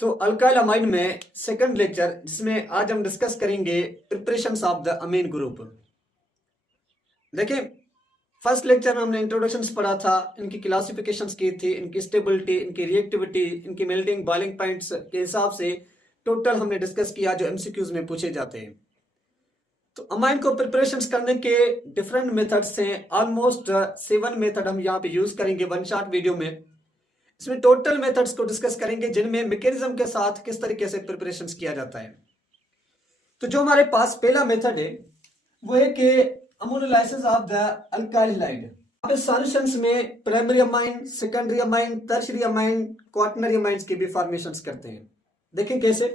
तो alkyl amine में second lecture, जिसमें आज हम डिस्कस करेंगे preparations of the amine group. देखिए, फर्स्ट लेक्चर में हमने इंट्रोडक्शंस पढ़ा था, इनकी क्लासिफिकेशंस की थी, इनकी स्टेबिलिटी, इनकी रिएक्टिविटी, इनकी मेल्टिंग बॉइलिंग पॉइंट्स के हिसाब से टोटल हमने डिस्कस किया जो एमसीक्यूज में पूछे जाते हैं। तो अमाइन को प्रिपरेशंस करने के डिफरेंट मेथड्स हैं, ऑलमोस्ट 7 मेथड हम यहाँ पे यूज करेंगे वन शॉट वीडियो में। इसमें टोटल मेथड्स को डिस्कस करेंगे जिनमें मैकेनिज्म के साथ किस तरीके से प्रिपरेशंस किया जाता है। तो जो हमारे पास पहला मेथड है वो है कि ammonolysis of the alkyl halide. Solutions में primary amine, secondary amine, tertiary amine, quaternary amines की भी फॉर्मेशंस करते हैं। देखें कैसे।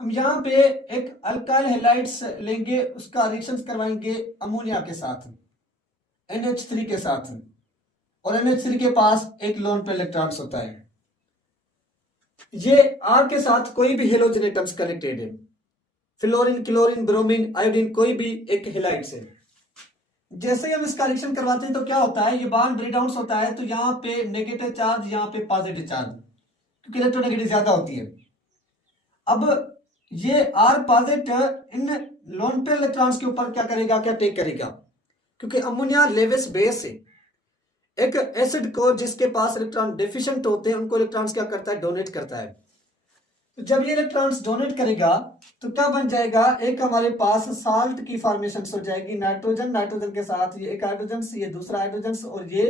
हम यहाँ पे एक अल्काइल हैलाइड्स लेंगे, उसका रिएक्शंस करवाएंगे अमोनिया के साथ, NH3 के साथ, और NH3 के पास एक लोन पे इलेक्ट्रॉन्स होता है। ये R के साथ कोई भी हेलोजन एटम्स कनेक्टेड है, फ्लोरीन, क्लोरीन, ब्रोमीन, आयोडीन, कोई भी एक हैलाइड्स है। जैसे ही हम इसका रिएक्शन करवाते हैं तो क्या होता है, ये बॉन्ड ब्रेकडाउन होता है, तो यहाँ पे नेगेटिव चार्ज, यहाँ पे पॉजिटिव चार्ज, क्योंकि इलेक्ट्रोनेगेटिव ज्यादा होती है। अब ये R positive in lone pair electrons के ऊपर क्या करेगा, क्या टेक करेगा, क्योंकि अमोनिया लेवेस बेस है। एक एसिड को जिसके पास इलेक्ट्रॉन डेफिशिएंट होते हैं उनको इलेक्ट्रॉन्स क्या करता है, डोनेट करता है। तो जब ये इलेक्ट्रॉन्स डोनेट करेगा तो क्या बन जाएगा, एक हमारे पास साल्ट की फॉर्मेशन हो जाएगी, नाइट्रोजन, नाइट्रोजन के साथ ये एक हाइड्रोजन, ये दूसरा हाइड्रोजन, और ये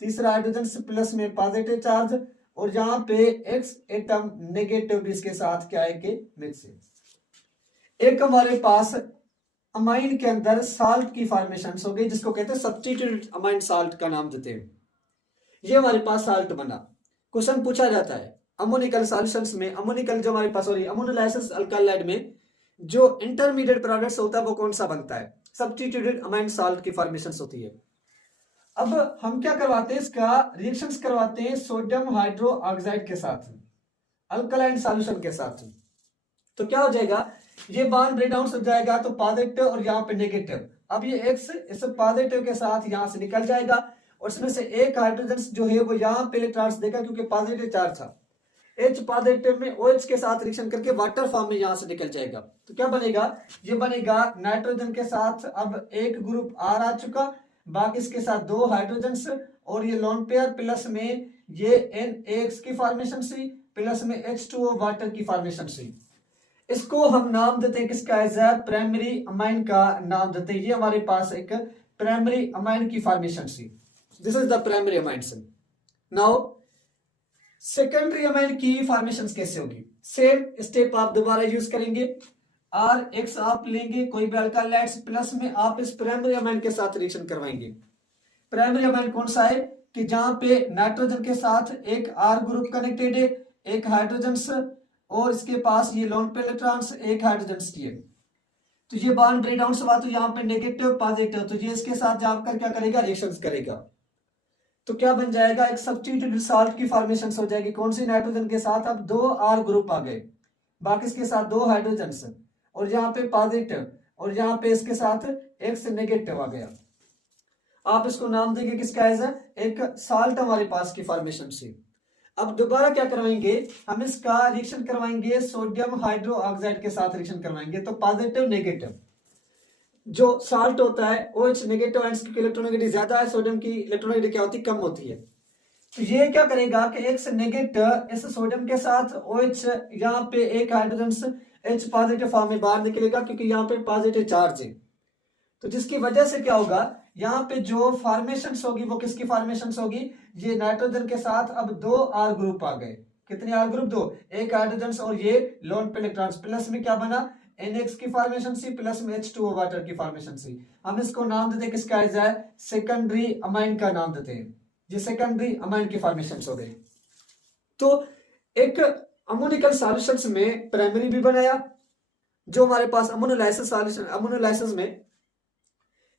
तीसरा हाइड्रोजन प्लस में पॉजिटिव चार्ज, और यहाँ पे एक्स एटम नेगेटिव भी इसके साथ क्या है कि मिक्स है। एक हमारे पास अमाइन के अंदर साल्ट की फॉर्मेशन हो गई, जिसको कहते हैं सब्स्टिट्यूटेड अमाइन साल्ट का नाम देते हैं। ये हमारे पास साल्ट बना। क्वेश्चन पूछा जाता है अमोनिकल सॉल्यूशंस में, अमोनिकल जो हमारे पास, सॉरी अमोनोलाइसिस अल्काइलाइड में जो इंटरमीडिएट प्रोडक्ट्स होता है वो कौन सा बनता है, सब्स्टिट्यूटेड अमाइन साल्ट की फॉर्मेशन होती है। अब हम क्या करवाते हैं, इसका रिएक्शंस करवाते हैं सोडियम हाइड्रो ऑक्साइड के साथ, अल्कलाइन सॉल्यूशन के साथ। तो क्या हो जाएगा, ये बॉन्ड ब्रेकडाउन हो जाएगा, तो पॉजिटिव और यहाँ पे नेगेटिव। अब ये एक्स इस पॉजिटिव के साथ यहाँ से निकल जाएगा, और इसमें से एक हाइड्रोजन जो है वो यहाँ पे इलेक्ट्रॉन्स देगा, क्योंकि पॉजिटिव चार्ज था। H पॉजिटिव में OH के साथ रिएक्शन करके वाटर फॉर्म में यहाँ से निकल जाएगा। तो क्या बनेगा, ये बनेगा नाइट्रोजन के साथ अब एक ग्रुप R आ चुका, बाकी इसके साथ दो हाइड्रोजन, और ये लोन पेयर प्लस में ये NAX की फॉर्मेशन सी, प्लस में H2O वाटर की फॉर्मेशन सी। इसको हम नाम देते हैं किसका, एज प्राइमरी अमाइन का नाम देते हैं। ये हमारे पास एक प्राइमरी अमाइन की formation see, this is the primary amine. Now secondary amine की फॉर्मेशन कैसे होगी, सेम स्टेप आप दोबारा यूज करेंगे। RX आप लेंगे कोई भी अल्काइलाइड्स, प्लस में आप इस प्राइमरी अमाइन के साथ रिएक्शन करवाएंगे। प्राइमरी अमाइन कौन सा है कि जहां पे नाइट्रोजन के साथ एक R ग्रुप कनेक्टेड है, एक हाइड्रोजन, और इसके पास ये लोन पे इलेक्ट्रॉन्स एक हाइड्रोजन की है। तो ये बॉन्ड ब्रेकडाउन हुआ, तो यहाँ पे नेगेटिव पॉजिटिव, तो ये इसके साथ जाकर क्या करेगा, रिएक्शंस करेगा। तो क्या बन जाएगा, एक सब्स्टिट्यूटेड साल्ट की फॉर्मेशन हो जाएगी। कौन सी, नाइट्रोजन के साथ अब दो R ग्रुप आ गए, बाकी इसके साथ दो हाइड्रोजन, और यहाँ पे पॉजिटिव, और यहाँ पे इसके साथ X नेगेटिव आ गया। आप इसको नाम देंगे किसका, एज एक साल्ट हमारे पास की फॉर्मेशन से। अब दोबारा क्या करवाएंगे, हम इसका रिएक्शन करवाएंगे सोडियम हाइड्रो ऑक्साइड के साथ रिएक्शन करवाएंगे। तो पॉजिटिव नेगेटिव, जो साल्ट होता है OH नेगेटिव आयंस की इलेक्ट्रोनेगेटिव ज्यादा है, सोडियम की इलेक्ट्रोनेगेटिव क्या होती है, कम होती है। तो ये क्या करेगा कि X नेगेटिव इस सोडियम के साथ OH, यहाँ पे एक हाइड्रोजन H पॉजिटिव फॉर्म में बाहर निकलेगा, क्योंकि यहाँ पे पॉजिटिव चार्ज है। तो जिसकी वजह से क्या होगा, यहाँ पे जो फॉर्मेशन होगी वो किसकी फॉर्मेशन होगी, ये नाइट्रोजन के साथ अब दो R ग्रुप आ गए। कितने R ग्रुप, दो, एक हाइड्रोजन और ये लोन पे इलेक्ट्रॉन्स, प्लस में क्या बना, NX की फॉर्मेशन सी, प्लस में H2O वाटर की फॉर्मेशन सी। हम इसको नाम देते हैं किसका, है सेकेंडरी अमाइन का नाम देते हैं। ये सेकेंडरी अमाइन की फॉर्मेशन हो गई। तो एक अमोनिकल सॉल्यूशंस में प्राइमरी भी बनाया, जो हमारे पास अमोनोलाइसिस सॉल्यूशन, अमोनोलाइसिस में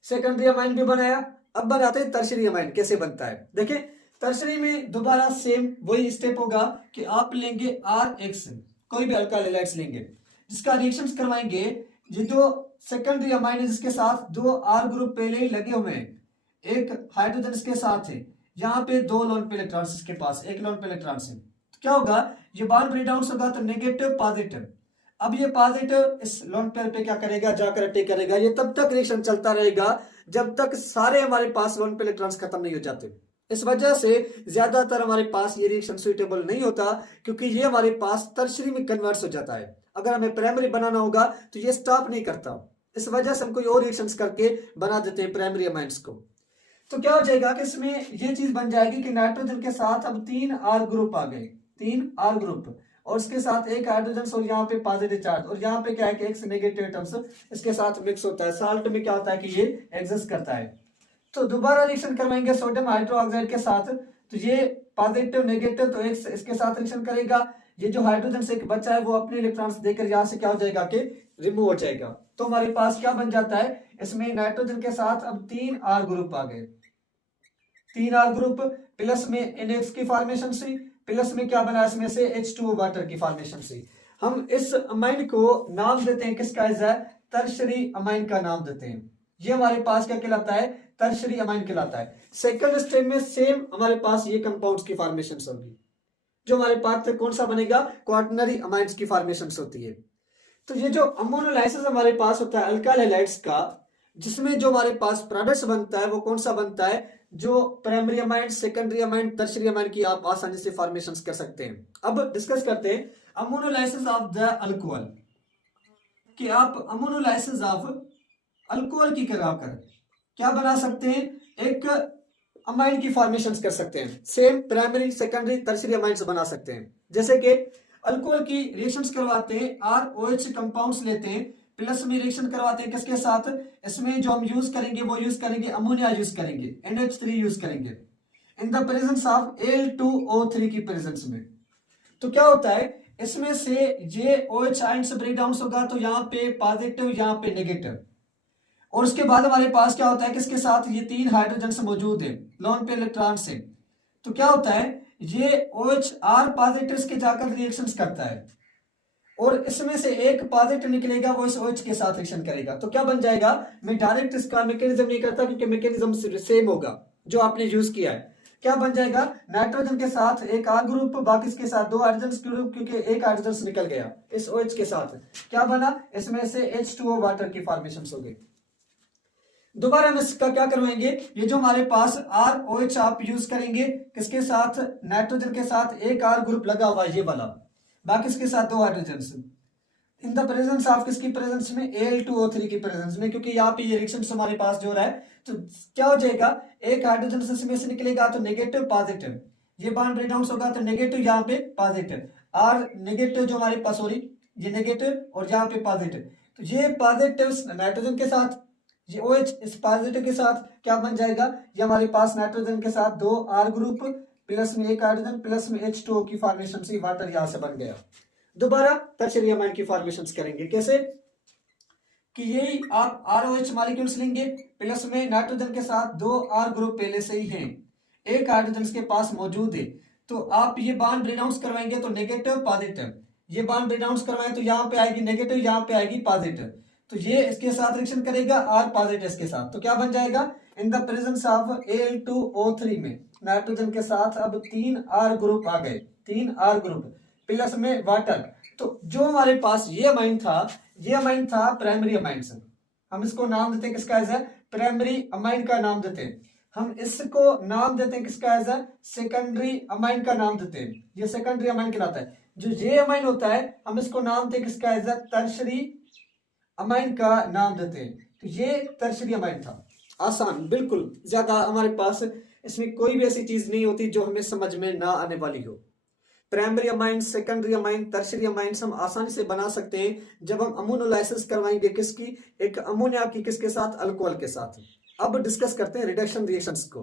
सेकेंडरी अमाइन भी बनाया। अब बनाते हैं टर्शियरी अमाइन कैसे बनता है। देखिए, टर्शियरी में दोबारा सेम वही स्टेप होगा कि आप लेंगे RX, कोई भी अल्काइल हैलाइड्स लेंगे, जिसका रिएक्शंस करवाएंगे। ये जो सेकेंडरी अमाइन है जिसके साथ दो R ग्रुप पहले ही लगे हुए हैं, एक हाइड्रोजन के साथ है, यहाँ पे दो लोन पे इलेक्ट्रॉन्स, इसके पास एक लोन पे इलेक्ट्रॉन्स है। तो क्या होगा, ये बॉन्ड ब्रेक डाउन होगा तो नेगेटिव पॉजिटिव। अब ये पॉजिटिव इस लोन पेयर पे क्या करेगा, जाकर अटैक करेगा। ये तब तक रिएक्शन चलता रहेगा जब तक सारे हमारे पास लोन पेयर इलेक्ट्रॉन्स खत्म नहीं हो जाते। इस वजह से ज्यादातर हमारे पास ये रिएक्शन सुइटेबल नहीं होता, क्योंकि ये हमारे पास टर्शरी में कन्वर्ट्स हो जाता है। अगर हमें प्राइमरी बनाना होगा तो ये स्टॉप नहीं करता। इस वजह से हम कोई और रिएक्शंस करके बना देते हैं प्राइमरी अमाइंस को। तो क्या हो जाएगा कि इसमें ये चीज बन जाएगी कि नाइट्रोजन के साथ अब 3 R ग्रुप आ गए, 3 R ग्रुप, और इसके साथ एक हाइड्रोजन और यहाँ पे पॉजिटिव चार्ज, और यहाँ पे क्या है कि एक नेगेटिव एटम्स इसके साथ मिक्स होता है। साल्ट में क्या होता है कि ये एग्जिस्ट करता है। तो दोबारा रिएक्शन करवाएंगे सोडियम हाइड्रोक्साइड के साथ, तो ये पॉजिटिव नेगेटिव तो एक इसके साथ रिएक्शन करेगा। ये जो हाइड्रोजन से एक बचा है वो अपने इलेक्ट्रॉन्स देकर यहाँ से क्या हो जाएगा कि रिमूव हो जाएगा। तो हमारे पास क्या बन जाता है, इसमें नाइट्रोजन के साथ अब 3 R ग्रुप आ गए, 3 R ग्रुप, प्लस में NH की फॉर्मेशन से, प्लस में क्या बना इसमें से H2O वाटर की फॉर्मेशन से। हम इस अमाइन को नाम देते हैं किसका, है टर्शरी अमाइन का नाम देते हैं। ये हमारे पास क्या कहलाता है, टर्शरी अमाइन कहलाता है। सेकंड स्टेप में सेम हमारे पास ये कंपाउंड्स की फॉर्मेशन होगी। जो हमारे पास कौन सा बनेगा, क्वाटरनरी अमाइंस की फॉर्मेशन होती है। तो ये जो अमोनोलाइसिस हमारे पास होता है अल्काइल हैलाइड्स का, जिसमें जो हमारे पास प्रोडक्ट्स बनता है वो कौन सा बनता है, जो primary amine, secondary amine, tertiary amine की आप आसानी से फॉर्मेशंस कर सकते हैं। अब डिस्कस करते हैं अमोनोलाइसिस ऑफ द अल्कोहल, कि आप अमोनोलाइसिस ऑफ अल्कोहल की कराकर क्या बना सकते हैं, एक अमाइन की फॉर्मेशंस कर सकते हैं। Same primary, secondary, tertiary amines बना सकते हैं। जैसे कि अल्कोहल की रिएक्शंस करवाते हैं, ROH कंपाउंड्स लेते हैं, प्लस में रिएक्शन करवाते हैं किसके साथ, इसमें जो हम यूज करेंगे वो यूज करेंगे अमोनिया यूज करेंगे, NH3 यूज करेंगे इन द प्रेजेंस ऑफ Al2O3 की प्रेजेंस में। तो क्या होता है, इसमें से ये OH आयंस ब्रेक डाउन होगा, तो यहाँ पे पॉजिटिव, यहाँ पे नेगेटिव, और उसके बाद हमारे पास क्या होता है, किसके साथ ये 3 हाइड्रोजन मौजूद है लोन पे इलेक्ट्रॉन से। तो क्या होता है, ये OH R पॉजिटिव के जाकर रिएक्शंस करता है, और इसमें से एक पॉजिटिव निकलेगा, वो इस OH के साथ रिएक्शन करेगा। तो क्या बन जाएगा, मैं डायरेक्ट इसका मैकेनिज्म नहीं करता क्योंकि मैकेनिज्म सेम होगा जो आपने यूज किया है। क्या बन जाएगा, नाइट्रोजन के साथ एक R ग्रुप, बाकी इसके साथ 2 हाइड्रोजन ग्रुप, क्योंकि एक हाइड्रोजन निकल गया इस OH के साथ, क्या बना, इसमें से H2O वाटर की फॉर्मेशन हो गई। दोबारा हम इसका क्या करवाएंगे, ये जो हमारे पास ROH आप यूज करेंगे किसके साथ, नाइट्रोजन के साथ एक R ग्रुप लगा हुआ ये वाला, बाकी इसके साथ 2 hydrogen in the presence of किसकी प्रेजेंस में, Al2O3 की प्रेजेंस में, क्योंकि यहाँ पे ये रिएक्शन हमारे पास जो रहा है। तो क्या हो जाएगा, एक हाइड्रोजन इसमें से निकलेगा तो नेगेटिव पॉजिटिव, ये बॉन्ड ब्रेक डाउन होगा तो नेगेटिव यहाँ पे पॉजिटिव, R नेगेटिव जो हमारे पास, सॉरी ये नेगेटिव और यहाँ पे पॉजिटिव, तो ये पॉजिटिव नाइट्रोजन के साथ, ये OH इस पॉजिटिव के साथ क्या बन जाएगा, ये हमारे पास नाइट्रोजन के साथ 2 R ग्रुप, प्लस में एक हाइड्रोजन, प्लस में H2O की फॉर्मेशन से वाटर यहां से बन गया। दोबारा टर्शरी अमाइन की फॉर्मेशंस करेंगे कैसे, कि यही आप ROH मॉलिक्यूल्स लेंगे, प्लस में नाइट्रोजन के साथ 2 R ग्रुप पहले से ही हैं, एक हाइड्रोजन के पास मौजूद है। तो आप ये बॉन्ड ब्रेक डाउन करवाएंगे तो नेगेटिव पॉजिटिव, ये बॉन्ड ब्रेक डाउन करवाएं तो यहाँ पे आएगी नेगेटिव, यहाँ पे आएगी पॉजिटिव, तो ये इसके साथ रिएक्शन करेगा R पॉजिटिव के साथ। तो क्या बन जाएगा, इन द प्रेजेंस ऑफ Al2O3 में नाइट्रोजन के साथ अब 3 R ग्रुप आ गए, 3 R ग्रुप, प्लस में वाटर। तो जो हमारे पास ये अमाइन था, ये अमाइन था प्राइमरी अमाइन से, हम इसको नाम देते हैं किसका, एज प्राइमरी अमाइन का नाम देते हैं। हम इसको नाम देते हैं किसका, एज सेकेंडरी अमाइन का नाम देते हैं, ये सेकेंडरी अमाइन कहलाता है। जो ये अमाइन होता है हम इसको नाम देते हैं किसका, एज टर्शरी अमाइन का नाम देते हैं। तो ये टर्शरी अमाइन था, आसान, बिल्कुल ज्यादा हमारे पास इसमें कोई भी ऐसी चीज नहीं होती जो हमें समझ में ना आने वाली हो। Primary amine, secondary amine, tertiary amine हम आसानी से बना सकते हैं जब हम अमोनोलाइसिस करवाएंगे किसकी, एक अमोनिया की किसके साथ, अल्कोहल के साथ। अब डिस्कस करते हैं रिडक्शन रिएक्शंस को,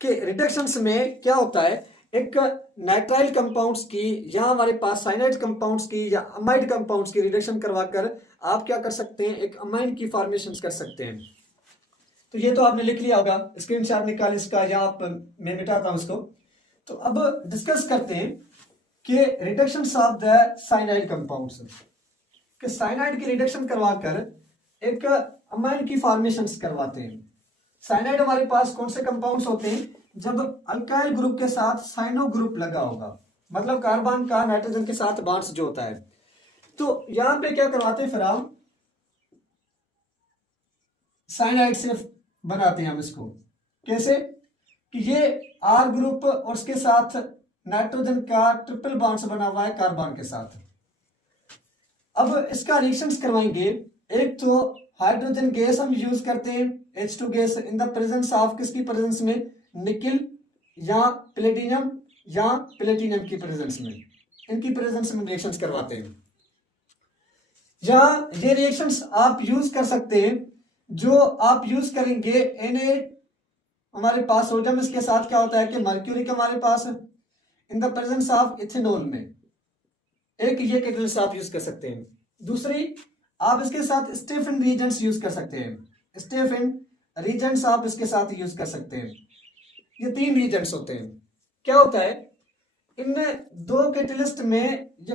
कि रिडक्शंस में क्या होता है, एक नाइट्राइल कंपाउंड्स की या हमारे पास साइनाइड कंपाउंड्स की या अमाइड कंपाउंड्स की रिडक्शन करवाकर आप क्या कर सकते हैं, एक अमाइन की फॉर्मेशन कर सकते हैं। तो ये तो आपने लिख लिया होगा, स्क्रीनशॉट निकाल इसका, या आप मैं मिटाता हूं इसको। तो अब डिस्कस करते हैं कि reductions of the cyanide compounds, कि साइनाइड की रिडक्शन करवाकर एक अमाइन की फॉर्मेशंस करवाते हैं। साइनाइड हमारे पास कौन से कंपाउंड्स होते हैं, जब अल्काइल ग्रुप के साथ साइनो ग्रुप लगा होगा, मतलब कार्बन का नाइट्रोजन के साथ बॉन्ड्स जो होता है। तो यहां पे क्या करवाते हैं, फिर हम साइनाइड से बनाते हैं हम इसको। कैसे कि ये आर ग्रुप और उसके साथ नाइट्रोजन का ट्रिपल बॉन्ड्स बना हुआ है कार्बन के साथ। अब इसका रिएक्शंस करवाएंगे। एक तो हाइड्रोजन गैस हम यूज करते हैं H2 gas in the presence of, किसकी प्रेजेंस में, निकिल या प्लेटिनियम की प्रेजेंस में, इनकी प्रेजेंस में रिएक्शंस करवाते हैं। या ये रिएक्शंस आप यूज कर सकते हैं, जो आप यूज करेंगे Na हमारे पास सोडियम, इसके साथ क्या होता है कि मर्क्यूरिक हमारे पास in the presence of ethanol में, एक ये कैटलिस्ट आप यूज कर सकते हैं। दूसरी, आप इसके साथ स्टेफन रीजेंट्स यूज कर सकते हैं, स्टेफन रीजेंट्स आप इसके साथ यूज कर सकते हैं। ये 3 रीजेंट्स होते हैं। क्या होता है इनमें, 2 कैटलिस्ट में